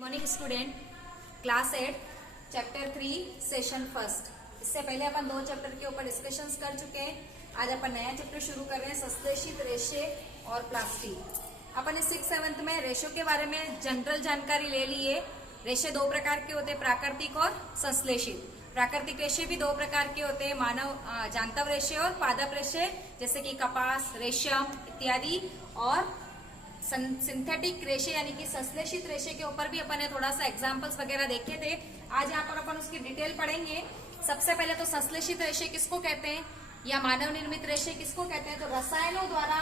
Morning student, class 8 chapter 3 session first. इससे पहले अपन 2 chapter के ऊपर डिस्कशंस कर चुके हैं। आज अपन नया चैप्टर शुरू कर रहे हैं, संश्लेषित रेशे और प्लास्टिक। अपन ने 6-7 में रेशो के बारे में जनरल जानकारी ले ली है। रेशे 2 प्रकार के होते हैं, प्राकृतिक और संश्लेषित। प्राकृतिक रेशे भी 2 प्रकार के होते हैं, मानव जांतव रेशे और पादप रेशे, जैसे कि कपास, रेशम इत्यादि। और सिंथेटिक रेशे यानी कि संश्लेषित रेशे के ऊपर भी अपन ने थोड़ा सा एग्जांपल्स वगैरह देखे थे। आज यहाँ पर अपन उसकी डिटेल पढ़ेंगे। सबसे पहले तो संश्लेषित रेशे किसको कहते हैं या मानव निर्मित रेशे किसको कहते हैं? तो रसायनों द्वारा,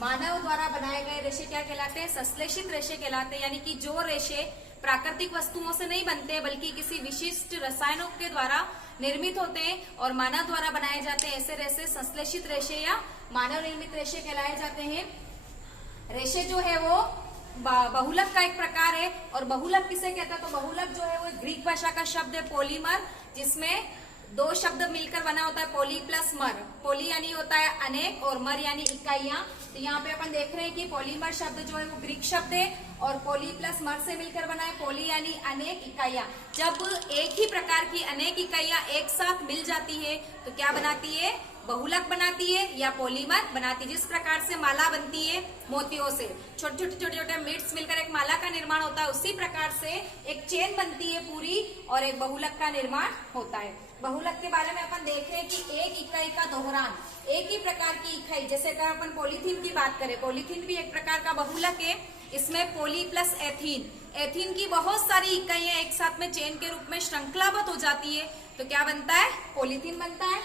मानव द्वारा बनाए गए रेशे क्या कहलाते हैं? संश्लेषित रेशे कहलाते हैं। यानी कि जो रेशे प्राकृतिक वस्तुओं से नहीं बनते बल्कि किसी विशिष्ट रसायनों के द्वारा निर्मित होते हैं और मानव द्वारा बनाए जाते हैं, ऐसे रेशे संश्लेषित रेशे या मानव निर्मित रेशे कहलाए जाते हैं। रेशे जो है वो बहुलक का एक प्रकार है। और बहुलक किसे कहते हैं? तो बहुलक जो है वो ग्रीक भाषा का शब्द है पॉलीमर, जिसमें 2 शब्द मिलकर बना होता है, पॉली प्लस मर। पॉली यानी होता है अनेक और मर यानी इकाइयां। तो यहाँ पे अपन देख रहे हैं कि पॉलीमर शब्द जो है वो ग्रीक शब्द है और पॉली प्लस मर से मिलकर बना है। पॉली यानी अनेक इकाइयां। जब एक ही प्रकार की अनेक इकाइयां एक साथ मिल जाती है तो क्या बनाती है? बहुलक बनाती है या पॉलीमर बनाती है। जिस प्रकार से माला बनती है मोतियों से, छोटे छोटे मिट्स मिलकर एक माला का निर्माण होता है, उसी प्रकार से एक चेन बनती है पूरी और एक बहुलक का निर्माण होता है। बहुलक के बारे में अपन देख रहे हैं कि एक इकाई का दोहरान, एक ही प्रकार की इकाई, जैसे अगर अपन पॉलीथीन की बात करें, पॉलीथीन भी एक प्रकार का बहुलक है। इसमें पॉली प्लस एथीन, एथीन की बहुत सारी इकाइयां एक साथ में चेन के रूप में श्रृंखलाबद्ध हो जाती है तो क्या बनता है? पॉलीथीन बनता है।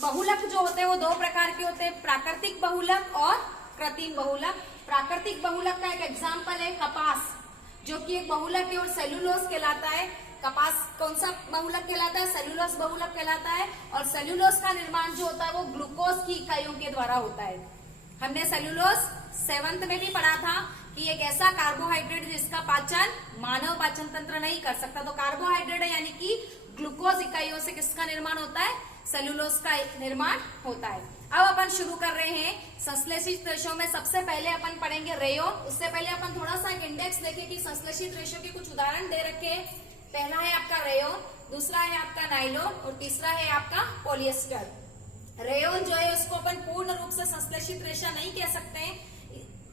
बहुलक जो होते हैं वो 2 प्रकार के होते हैं, प्राकृतिक बहुलक और कृत्रिम बहुलक। प्राकृतिक बहुलक का एक एग्जाम्पल है कपास, जो कि एक बहुलक है और सेलुलोज कहलाता है। कपास कौन सा बहुलक कहलाता है? सेलुलोज बहुलक कहलाता है। और सेलुलोज का निर्माण जो होता है वो ग्लूकोज की इकाइयों के द्वारा होता है। हमने सेलुलोज 7th में भी पढ़ा था कि एक ऐसा कार्बोहाइड्रेट जिसका पाचन मानव पाचन तंत्र नहीं कर सकता। तो कार्बोहाइड्रेट है यानी कि ग्लूकोज इकाइयों से किसका निर्माण होता है? सेलुलोज का निर्माण होता है। अब अपन शुरू कर रहे हैं संश्लेषित रेशों में। सबसे पहले अपन पढ़ेंगे रेयोन। उससे पहले अपन थोड़ा सा एक इंडेक्स देखें कि संश्लेषित रेशों के कुछ उदाहरण दे रखे हैं। पहला है आपका रेयोन, दूसरा है आपका नाइलॉन और तीसरा है आपका पॉलिएस्टर। रेयोन जो है उसको अपन पूर्ण रूप से संश्लेषित रेशा नहीं कह सकते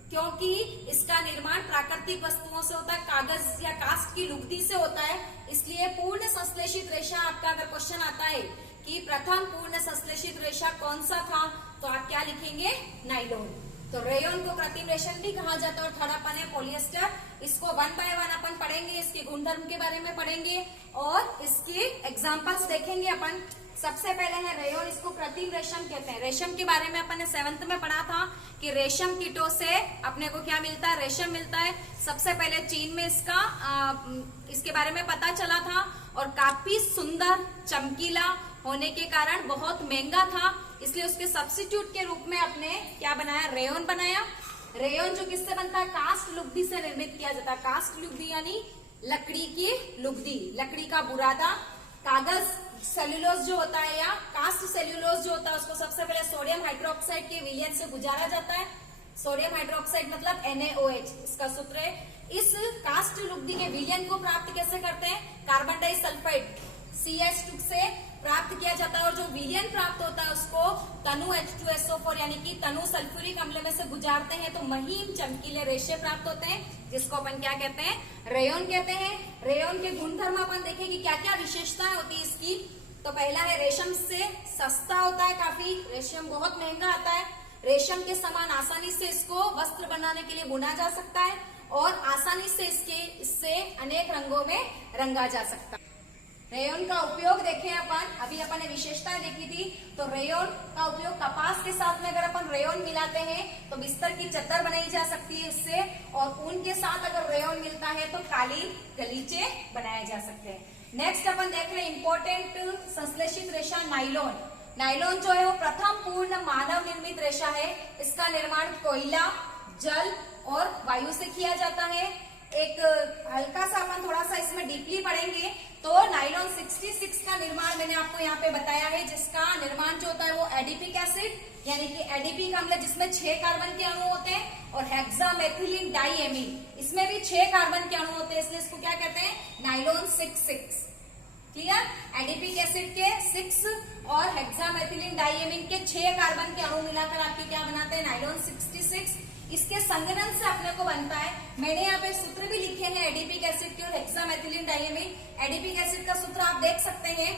क्योंकि इसका निर्माण प्राकृतिक वस्तुओं से होता है, कागज या कास्ट की लुगदी से होता है। इसलिए पूर्ण संश्लेषित रेशा, आपका अगर क्वेश्चन आता है कि प्रथम पूर्ण संश्लेषित रेशा कौन सा था तो आप क्या लिखेंगे? नाइलॉन। तो रेयोन को कृत्रिम रेशम भी कहा जाता है। और थर्ड अपन है पॉलिएस्टर। इसको 1 by 1 अपन पढ़ेंगे, इसके गुणधर्म के बारे में पढ़ेंगे और इसके एग्जाम्पल्स देखेंगे अपन। सबसे पहले है रेयोन, इसको कृत्रिम रेशम कहते हैं। रेशम के बारे में अपन ने 7th में पढ़ा था कि रेशम कीटों से अपने को क्या मिलता है? रेशम मिलता है। सबसे पहले चीन में इसके बारे में पता चला था और काफी सुंदर, चमकीला होने के कारण बहुत महंगा था, इसलिए उसके सब्स्टिट्यूट के रूप में अपने क्या बनाया? रेयोन बनाया। रेयोन जो किससे बनता है? कास्ट लुगदी से निर्मित किया जाता है। कास्ट लुगदी यानी लकड़ी की लुगदी, लकड़ी का बुरादा। कागज सेल्यूलोज जो होता है या कास्ट सेल्यूलोज जो होता है उसको सबसे पहले सोडियम हाइड्रोक्साइड के विलयन से गुजारा जाता है। सोडियम हाइड्रोक्साइड मतलब NaOH, इसका सूत्र है। इस कास्ट लुगदी के विलयन को प्राप्त कैसे करते हैं? कार्बन डाइसल्फाइड CH2 से प्राप्त किया जाता है और जो विलयन प्राप्त होता है उसको तनु H2SO4 यानी कि तनु सल्फ्यूरिक अम्ल में से गुजारते हैं तो महीन चमकीले रेशे प्राप्त होते हैं, जिसको अपन क्या कहते हैं? रेयोन कहते हैं। रेयोन के गुणधर्म अपन देखें कि क्या क्या विशेषताएं होती है इसकी। तो पहला है रेशम से सस्ता होता है काफी, रेशम बहुत महंगा आता है। रेशम के समान आसानी से इसको वस्त्र बनाने के लिए बुना जा सकता है और आसानी से इससे अनेक रंगों में रंगा जा सकता है। रेयोन का उपयोग देखें अपन, अभी अपन ने विशेषताएं देखी थी। तो रेयोन का उपयोग कपास के साथ में अगर अपन रेयोन मिलाते हैं तो बिस्तर की चद्दर बनाई जा सकती है इससे, और ऊन के साथ अगर रेयोन मिलता है तो कालीन, गलीचे बनाए जा सकते हैं। नेक्स्ट अपन देख रहे हैं इंपॉर्टेंट संश्लेषित रेशा नाइलॉन। नाइलॉन जो है वो प्रथम पूर्ण मानव निर्मित रेशा है। इसका निर्माण कोयला, जल और वायु से किया जाता है। एक हल्का सा अपन थोड़ा सा इसमें डीपली पढ़ेंगे तो नाइलॉन 66 का निर्माण मैंने आपको यहाँ पे बताया है, जिसका निर्माण जो होता है वो एडिपिक एसिड यानी कि एडीपी अम्ल जिसमें 6 कार्बन के अणु होते हैं और हेक्सामेथिलीन डाइएमीन इसमें भी 6 कार्बन के अणु होते हैं, इसलिए नाइलॉन 6 क्लियर। एडिपिक एसिड के 6 और हेक्सामेथिलीन डाइएमीन के 6 कार्बन के अणु मिलाकर आपके क्या बनाते हैं, नाइलॉन 66। इसके संघनन से अपने को बनता है, मैंने यहाँ पे सूत्र भी लिखे हैं एडिपिक एसिड के और हेक्सामेथिलीन डाइएमीन। एडिपिक एसिड का सूत्र आप देख सकते हैं,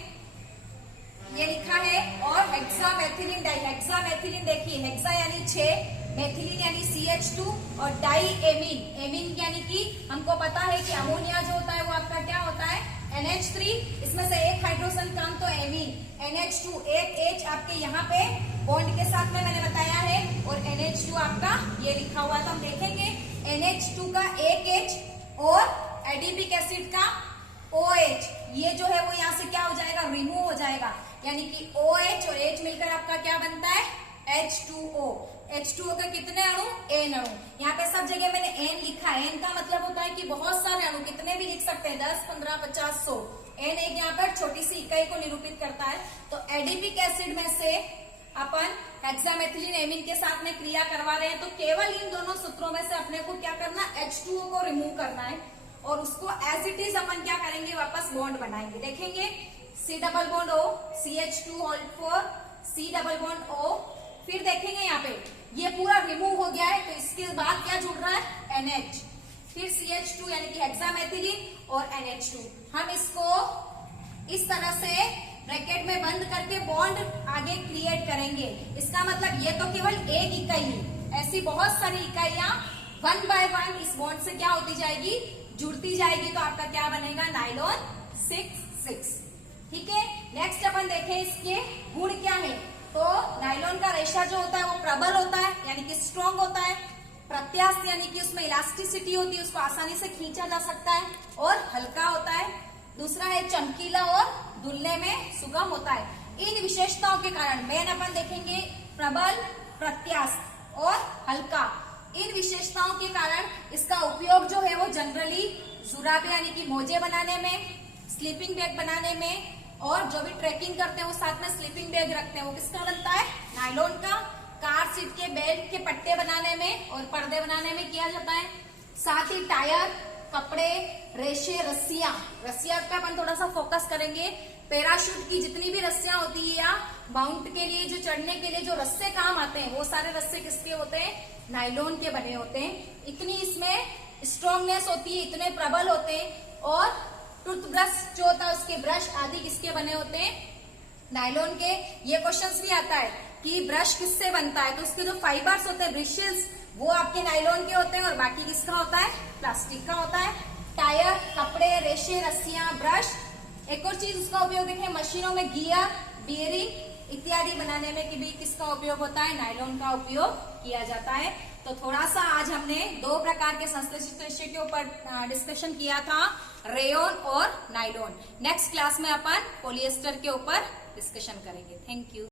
ये लिखा है, और हेक्सामेथिलीन हेक्सामेथिलीन देखिए, हेक्सा यानी 6, मेथिलीन यानी CH2 और डाइएमीन, एमीन यानी कि हमको पता है कि अमोनिया जो होता है वो आपका क्या होता है, NH3। इसमें से एक हाइड्रोजन कम तो एमीन, NH2 एक H आपके यहाँ पे बॉन्ड के साथ में मैंने बताया है, और NH2 आपका ये लिखा हुआ, तो हम देखेंगे NH2 का एक H और एडिपिक एसिड का OH, ये जो है वो यहाँ से क्या हो जाएगा, रिमूव हो जाएगा, यानी कि OH और H मिलकर आपका क्या बनता है, H2O। H2O का कितने अणु, N अणु। यहाँ पे सब जगह मैंने N लिखा है, N का मतलब होता है कि बहुत सारे अणु, कितने भी लिख सकते हैं, 10, 15, 50, 100। N एक यहाँ पर छोटी सी इकाई को निरूपित करता है। तो एडिपिक एसिड में से अपन हेक्सामेथिलीन एमीन के साथ में क्रिया करवा रहे हैं, तो केवल इन दोनों सूत्रों में से अपने को क्या करना, H2O को रिमूव करना है, और उसको एज इट इज अपन क्या करेंगे, वापस बॉन्ड बनाएंगे। देखेंगे C double bond O, CH2 whole 4, C double bond O, फिर देखेंगे यहाँ पे ये पूरा रिमूव हो गया है, तो इसके बाद क्या जुड़ रहा है, NH, फिर CH2 यानी कि हेक्सामेथिलीन और NH2। हम इसको इस तरह से ब्रैकेट में बंद करके बॉन्ड आगे क्रिएट करेंगे। इसका मतलब ये तो केवल एक इकाई है, ऐसी बहुत सारी इकाइयां 1 बाय 1 इस बॉन्ड से क्या होती जाएगी, जुड़ती जाएगी, तो आपका क्या बनेगा, नाइलॉन 6। ठीक है। नेक्स्ट अपन देखें इसके गुण क्या है। तो नाइलॉन का रेशा जो होता है वो प्रबल होता है, यानी कि स्ट्रॉन्ग होता है, प्रत्यास्थ यानी कि उसमें इलास्टिसिटी होती है, उसको आसानी से खींचा जा सकता है, और हल्का होता है। दूसरा है चमकीला और धुलने में सुगम होता है। इन विशेषताओं के कारण मेन अपन देखेंगे प्रबल, प्रत्यास्थ और हल्का। इन विशेषताओं के कारण इसका उपयोग जो है वो जनरली जुराबे यानी कि मोजे बनाने में, स्लीपिंग बैग बनाने में, और जो भी ट्रैकिंग करते हैं वो साथ में स्लीपिंग बैग रखते हैं, वो किसका बनता है, नायलॉन का। कार सीट के बेल्ट के पट्टे बनाने में और पर्दे बनाने में किया जाता है। साथ ही टायर, कपड़े, रेशे, रस्सियां पे अपन थोड़ा सा फोकस करेंगे। पैराशूट की जितनी भी रस्सियां होती है या माउंट के लिए जो चढ़ने के लिए जो रस्से काम आते हैं, वो सारे रस्से किसके होते हैं, नायलॉन के बने होते हैं। इतनी इसमें स्ट्रॉन्गनेस होती है, इतने प्रबल होते हैं। और टूथब्रश जो होता है उसके ब्रश आदि किसके बने होते हैं, नायलॉन के। ये क्वेश्चंस भी आता है कि ब्रश किससे बनता है, तो उसके जो फाइबर्स होते हैं, ब्रिशेस, वो आपके नायलॉन के होते हैं, और बाकी किसका होता है, प्लास्टिक का होता है। टायर, कपड़े, रेशे, रस्सियां, ब्रश। एक और चीज उसका उपयोग देखें, मशीनों में गियर, बियरिंग इत्यादि बनाने में भी किसका उपयोग होता है, नायलॉन का उपयोग किया जाता है। तो थोड़ा सा आज हमने 2 प्रकार के संश्लेषित रेशे के ऊपर डिस्कशन किया था, रेयोन और नायलॉन। नेक्स्ट क्लास में अपन पॉलिएस्टर के ऊपर डिस्कशन करेंगे। Thank you.